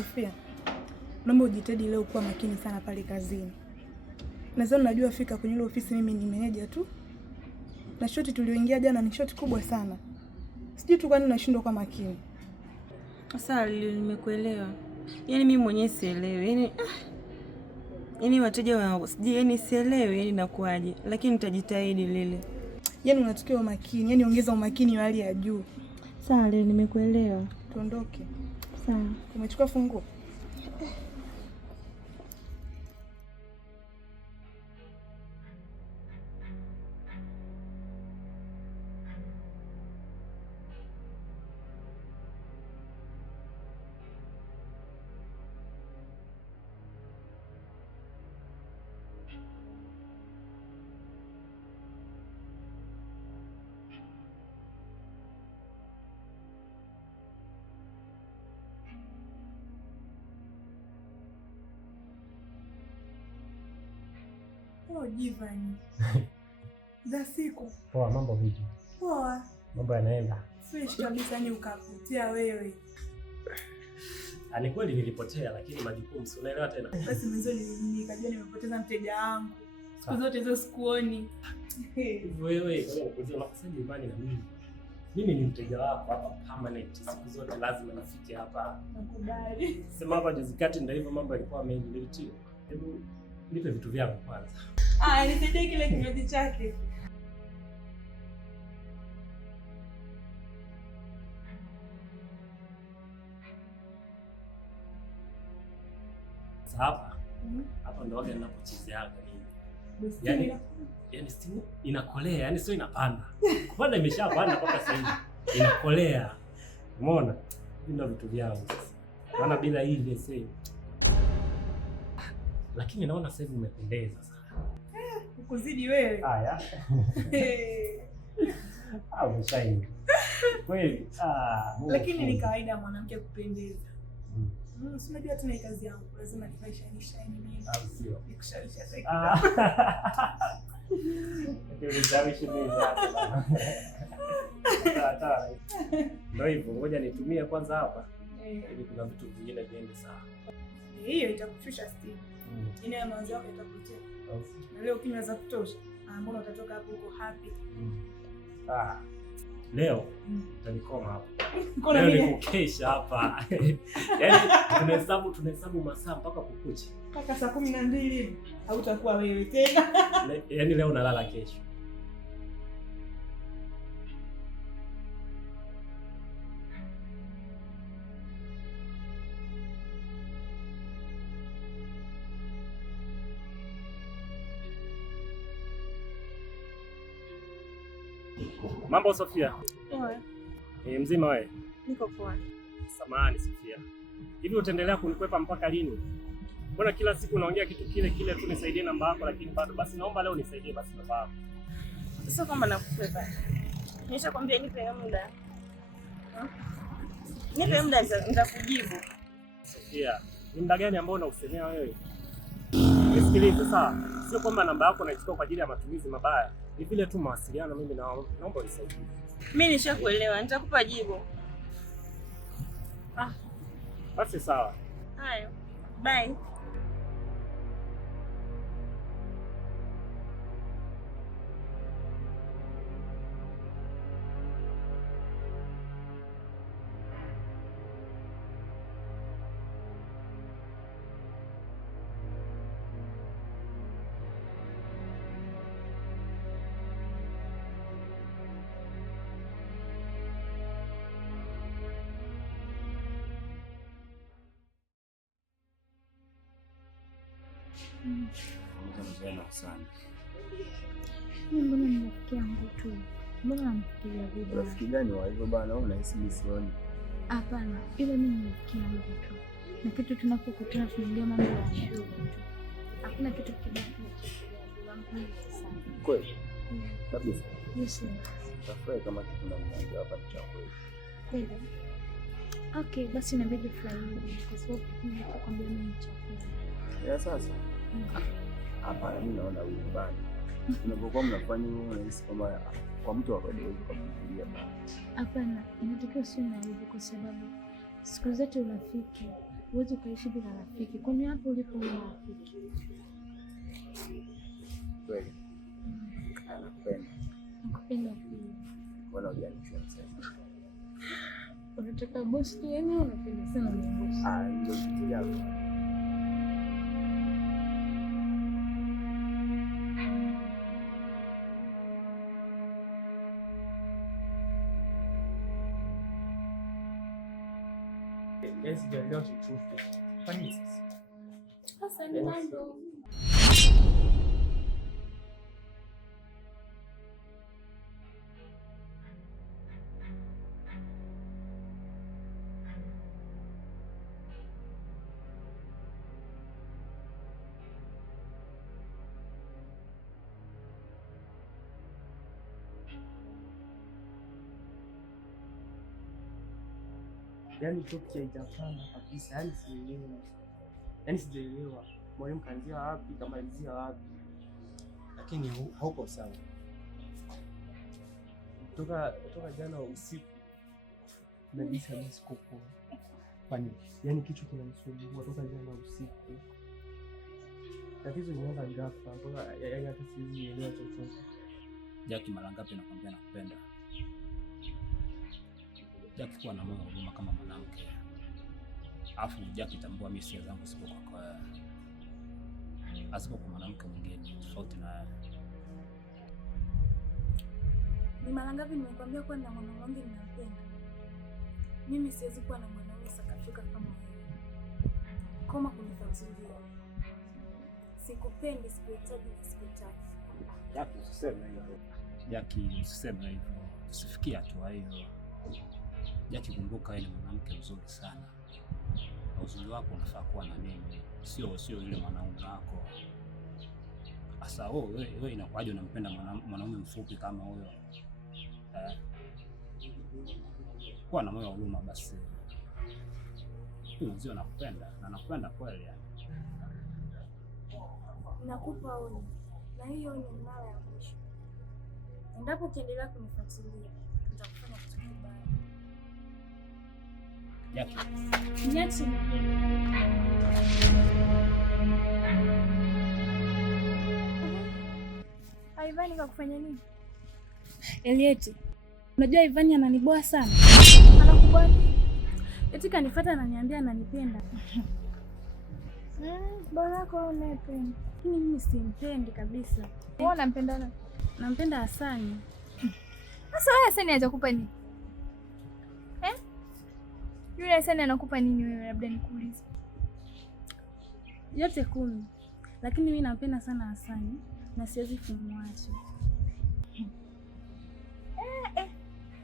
Sofia, naomba ujitahidi leo kuwa makini sana pale kazini. Nadhani najua fika kwenye ile ofisi mimi ni meneja tu. Na shoti tulioingia jana ni shoti kubwa sana. Sijui tu kwa nini nashindwa kwa makini. Sasa nimekuelewa. Yaani mimi mwenyewe sielewi. Yaani wateja wangu sijui yaani sielewi yaani nakuaje. Lakini nitajitahidi Lili. Yaani unatakiwa umakini, yaani ongeza umakini wa hali ya juu. Sawa Lili, nimekuelewa. Tuondoke. Sawa. Umechukua funguo? Oh, Jivani. Za siku. Poa, mambo vipi? Poa. Mambo yanaenda? Fresh kabisa, ni ukapotea wewe. Ni kweli nilipotea, lakini majukumu si unaelewa tena. Basi mwanzo nikajua nimepoteza mteja wangu. Siku zote hizo sikuoni. Wewe, unakuja unakusanya imani na mimi. Mimi ni mteja wako hapa permanent. Siku zote lazima nifike hapa. Nakubali. Sema hapa juzi kati ndio hivyo mambo yalikuwa mengi nilitio. Hebu nipe vitu vyangu kwanza. Nisaidie kile kinywaji chake. Hapa ndo waga ninapochezeaga mimi. Yaani stimu inakolea, yaani sio inapanda. Kupanda imeshapanda mpaka sasa hivi. Inakolea. Umeona? Ndio vitu vyangu sasa. Maana bila hii sasa. Lakini naona sasa hivi umependeza sana. Ukuzidi wewe. Haya. Umeshaini. Kweli. Lakini ni kawaida mwanamke kupendeza. Si unajua tuna kazi yangu, lazima nifaisha mimi. Sio. Nikushawisha sasa. Nikushawishi mimi hapa. Tata. Ndio hivyo, ngoja nitumie kwanza hapa. Ili kuna vitu vingine viende sawa. Hiyo itakushusha steam. Ina mawazo yako itakutia. Na leo kinywa za kutosha. Mbona utatoka hapo uko happy? Leo utanikoma hapa. Leo nikukesha hapa. Yaani tunahesabu masaa mpaka kukucha. Mpaka saa 12 hivi hautakuwa wewe tena. Yaani leo nalala kesho. Mambo Sofia. Poa. Mzima wewe? Niko poa. Samahani Sofia. Hivi utaendelea kunikwepa mpaka lini? Mbona kila siku unaongea kitu kile kile tu, nisaidie namba yako lakini bado. Basi naomba leo nisaidie basi namba yako. Sio kama nakukwepa. Nishakwambia nipe muda. Nipe muda nitakujibu. Sofia, ni muda gani ambao unausemea wewe? Nisikilize sawa. Sio kwamba namba yako naichukua kwa ajili ya matumizi mabaya. Ni vile tu mawasiliano, mimi naomba unisaidie. Mimi nishakuelewa, nitakupa jibu. Basi sawa. Hayo. Bye. Mbona mnafikia yangu tu? Mbona namfikiria vibaya? Rafiki gani wa hivyo bana? Unahisi misioni? Hapana, ile mimi namfikiria yangu tu. Na kitu tunapokutana tunaongea mambo ya shule tu. Hakuna kitu kibaki sana. Kweli? Kabisa. Yes. Tafurahi kama kitu na mwanzo hapa cha kweli. Kweli. Okay, basi inabidi fulani kwa sababu nitakwambia mimi chakula. Ya sasa. Hapa mimi naona huyu bana. Unapokuwa mnafanya hivyo unahisi kama kwa mtu wa kawaida kufikiria bana. Hapana, inatakiwa sio na hivyo kwa sababu siku zote urafiki huwezi ukaishi bila rafiki. Kwani hapo ulipo una rafiki? Kweli. Nakupenda. Nakupenda pia. Wala hujanichua sasa. Unataka boss tu, yani unapenda sana boss. Ndio kitu yako. Yes, sijaelewa chochote. Fanya sasa. Sasa ni mambo. Yaani topic haijafana kabisa, yaani sielewi. Yaani sijaelewa. Mwalimu kaanzia wapi, kamalizia wapi? Lakini hauko sawa. Toka jana usiku najisa siko poa. Kwani yaani kichwa kinanisumbua toka jana usiku. Tatizo linaanza ghafla, toka yaani hata siwezi elewa chochote. Jackie, mara ngapi nakwambia nakupenda? Jackie, kuwa na moyo wa huruma kama mwanamke. Alafu Jackie, tambua mimi hisia zangu zipo kwako wewe. Asipo kwa mwanamke mwingine tofauti na wewe. Ni mara ngapi nimekwambia kuwa na mwanaume wangu ninampenda? Mimi siwezi kuwa na mwanaume sakafika kama wewe. Koma kunifuatilia. Sikupendi, sikuhitaji na sikutaki. Jackie, usiseme hivyo. Jackie, usiseme hivyo. Usifikie hatua hiyo. Jackie, kumbuka wewe ni mwanamke mzuri sana. Na uzuri wako unafaa kuwa na mimi. Sio yule mwanaume wako. Asa wewe inakuwaje unampenda mwanaume mfupi kama huyo? Kuwa na moyo wa huruma basi. Mzee nakupenda na nakupenda kweli yani. Nakupa onyo. Na hiyo ni mara ya mwisho. Endapo ukiendelea kunifuatilia, nitakufanya kitu kibaya. Jackie. Niache mimi. Ivani kakufanya nini? Elieti, unajua Ivani ananiboa sana. Anakuboa nini? Eti kanifuata ananiambia ananipenda. Bora yako unayependa. Lakini mimi simpendi kabisa. Wewe unampenda nani? Nampenda Hasani. Sasa wewe Hasani atakupa nini? Yule Hasani anakupa nini wewe, labda nikuulize? Yote 10. Lakini mimi nampenda sana Hasani na siwezi kumwacha.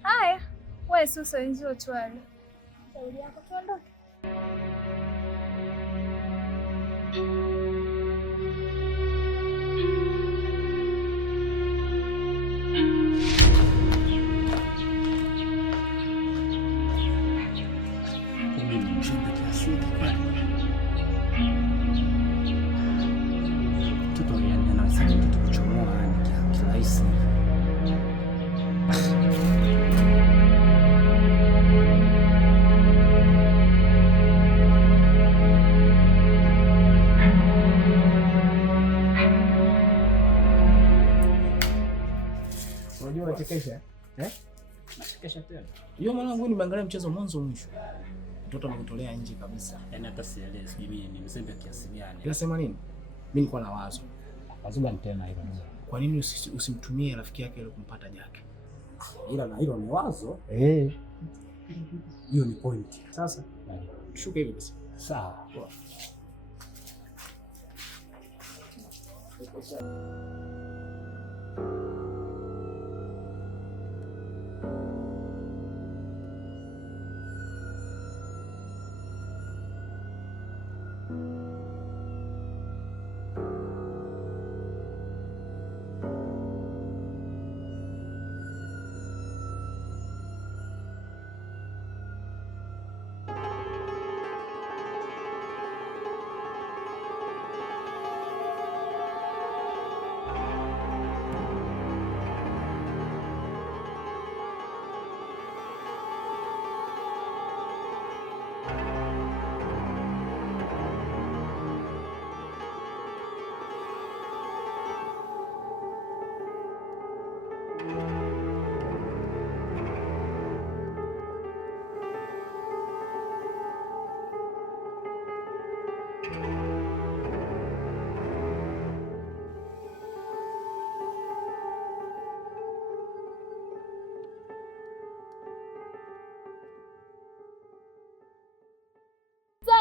Haya, wewe sasa wenzio twali. Shauri yako tuondoke. Unajua unachekesha? Nachekesha tena. Hiyo mwanangu nimeangalia mchezo mwanzo mwisho. Mtoto amekutolea nje kabisa. Yaani hata sielewi sijui mimi ni mzembe kiasi gani. Unasema nini? Mimi nilikuwa na wazo. Wazo gani tena hilo? Kwa nini usimtumie rafiki yake ile kumpata Jackie? Ila na hilo ni wazo. Hiyo ni point. Sasa shuka hivi basi. Sawa.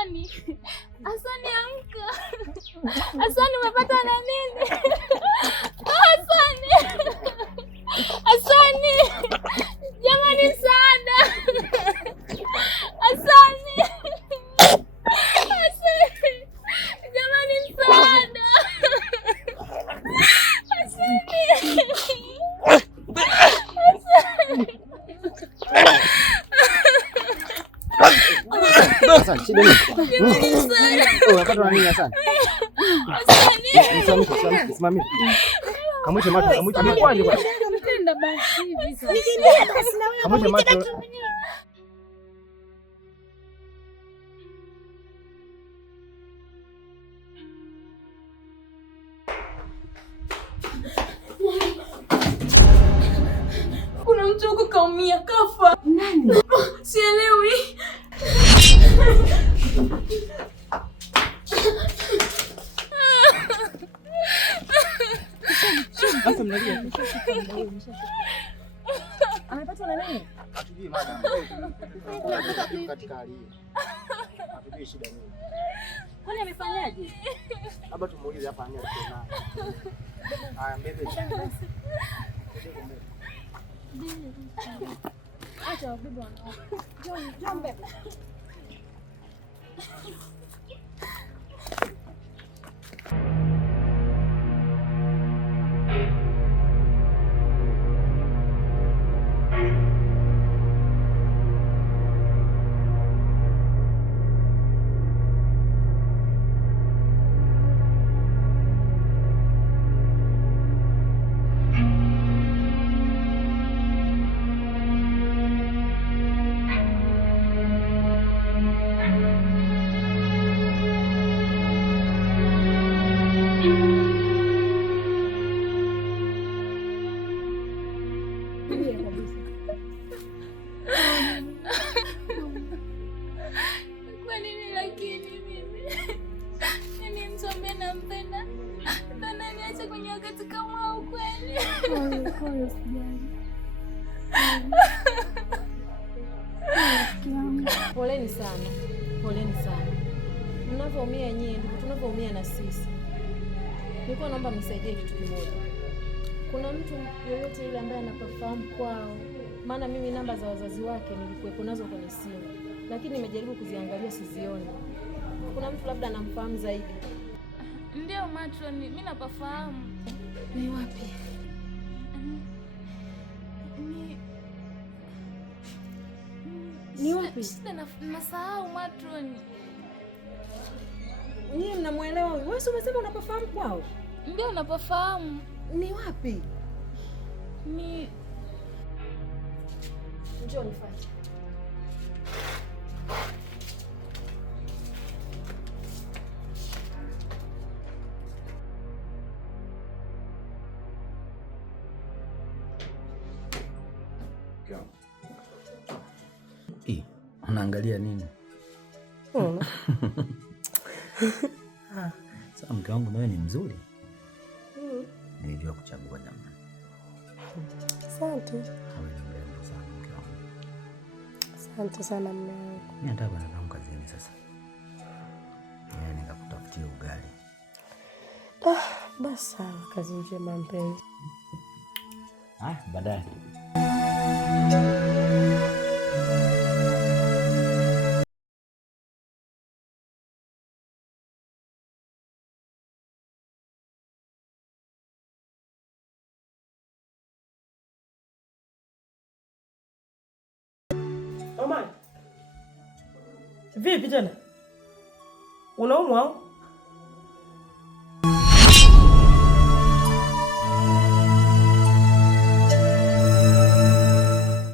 Hasani, Hasani amka. Hasani umepata na nini? Hasani. Hasani. Jamani msaada. Hasani. Hasani. Jamani msaada. Hasani. Sasa shida nini? Unapata nini Hassan? Simamia. Kamwite macho, kamwite amekwaje bwana? Nenda basi hivi sasa. Kamwite macho. Kuna mtu huko kaumia, kafa. Nani? Sielewi. Sasa mnalia. Amepatwa na nini? Hatujui madam. Katika hali hii. Hatujui shida nini. Kwani amefanyaje? Labda tumuulize hapa anya tena. Haya mbele. Acha wabibi wanao. Njoo mbele. Kwa nini lakini mimi? Nini mtu ambaye nampenda ndo ananiacha kwenye wakati kama huu kweli? Pole sijali. Poleni sana. Poleni sana. Mnavyoumia nyinyi ndivyo tunavyoumia na sisi. Nilikuwa naomba mnisaidie kitu kimoja. Kuna mtu yoyote yule ambaye anapafahamu kwao? Maana mimi namba za wazazi wake nilikuwepo nazo kwenye simu, lakini nimejaribu kuziangalia sizioni. Kuna mtu labda anamfahamu zaidi? Ndio matroni, mimi napafahamu. Ni wapi? Ni wapi? Shida nasahau matroni. Nyinyi mnamuelewa huyu? Wewe umesema unapafahamu kwao? Ndio napafahamu. Ni wapi? Ni njoo nifuate. Unaangalia nini? Sasa mke wangu nawe ni mzuri. Nilijua kuchagua jamani. Asante. Wewe ni mrembo sana mke wangu. Asante sana mume wangu. Mimi nataka kwenda zangu kazini sasa. Nikakutafutia ugali. Basi sawa, kazi njema mpenzi. Baadaye. Mama. Vipi tena? Unaumwa?